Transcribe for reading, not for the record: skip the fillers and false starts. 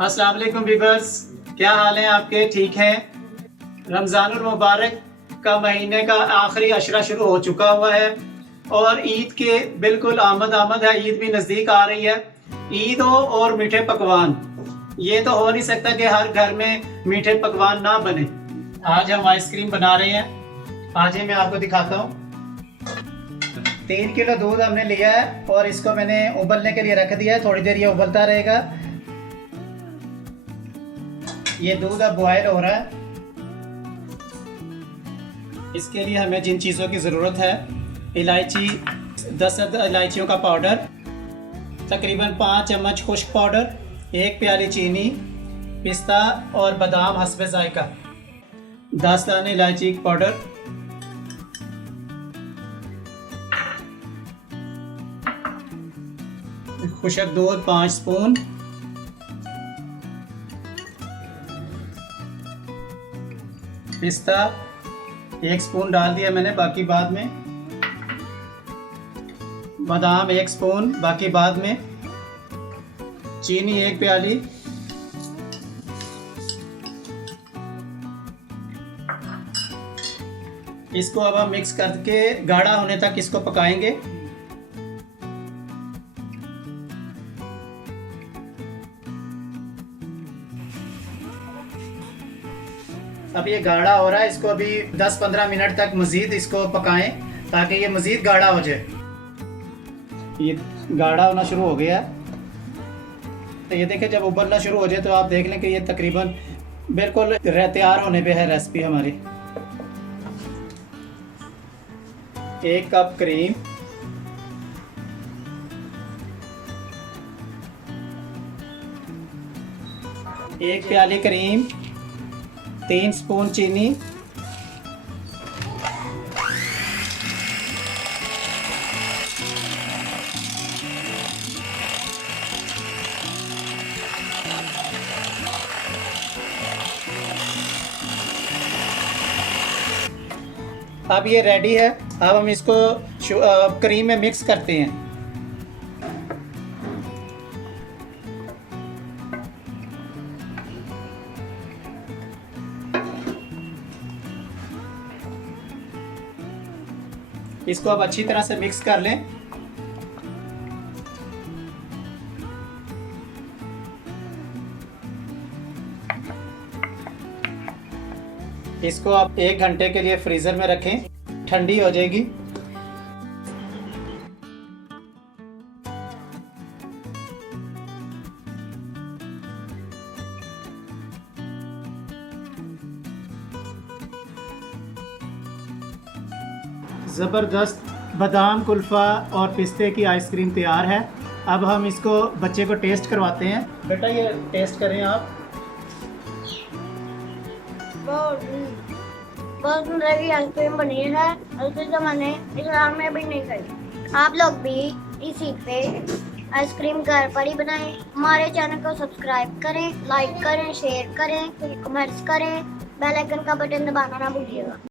अस्सलाम वालेकुम व्यूअर्स, क्या हाल है आपके? ठीक हैं? रमज़ानुल मुबारक का महीने का आखिरी अशरा शुरू हो चुका हुआ है और ईद के बिल्कुल आमद है। ईद भी नज़दीक आ रही है। ईद हो और मीठे पकवान, ये तो हो नहीं सकता कि हर घर में मीठे पकवान ना बने। आज हम आइसक्रीम बना रहे हैं। आज ही मैं आपको दिखाता हूँ। 3 किलो दूध हमने लिया है और इसको मैंने उबलने के लिए रख दिया है। थोड़ी देर ये उबलता रहेगा। ये दूध अब बॉयल हो रहा है। इसके लिए हमें जिन चीज़ों की ज़रूरत है, इलायची 10 इलायचियों का पाउडर, तकरीबन 5 चम्मच खुश्क पाउडर, 1 प्याली चीनी, पिस्ता और बादाम हस्बे जायका, 10 दाने इलायची पाउडर, खुशक दूध 5 स्पून, पिस्ता 1 स्पून डाल दिया मैंने, बाकी बाद में, बादाम 1 स्पून, बाकी बाद में, चीनी 1 प्याली, इसको अब हम मिक्स करके गाढ़ा होने तक इसको पकाएंगे। अब ये गाढ़ा हो रहा है, इसको अभी 10-15 मिनट तक मज़ीद इसको पकाएं ताकि ये मज़ीद गाढ़ा हो जाए। ये गाढ़ा होना शुरू हो गया है, तो ये देखें जब उबलना शुरू हो जाए तो आप देख लें कि ये तकरीबन बिल्कुल तैयार होने पे है रेसिपी हमारी। 1 कप क्रीम, एक प्याली क्रीम, 3 स्पून चीनी, अब ये रेडी है। अब हम इसको क्रीम में मिक्स करते हैं। इसको अब अच्छी तरह से मिक्स कर लें। इसको आप 1 घंटे के लिए फ्रीज़र में रखें, ठंडी हो जाएगी। ज़बरदस्त बादाम कुल्फ़ा और पिस्ते की आइसक्रीम तैयार है। अब हम इसको बच्चे को टेस्ट करवाते हैं। बेटा ये टेस्ट करें आप। बहुत सुंदर की आइसक्रीम बनी है, ऐसे ज़माने इस्लाम में भी नहीं खाई। आप लोग भी इस ईद पे आइसक्रीम घर पर ही बनाएं। हमारे चैनल को सब्सक्राइब करें, लाइक करें, शेयर करें, कमेंट्स करें, बेल आइकन का बटन दबाना ना भूलिएगा।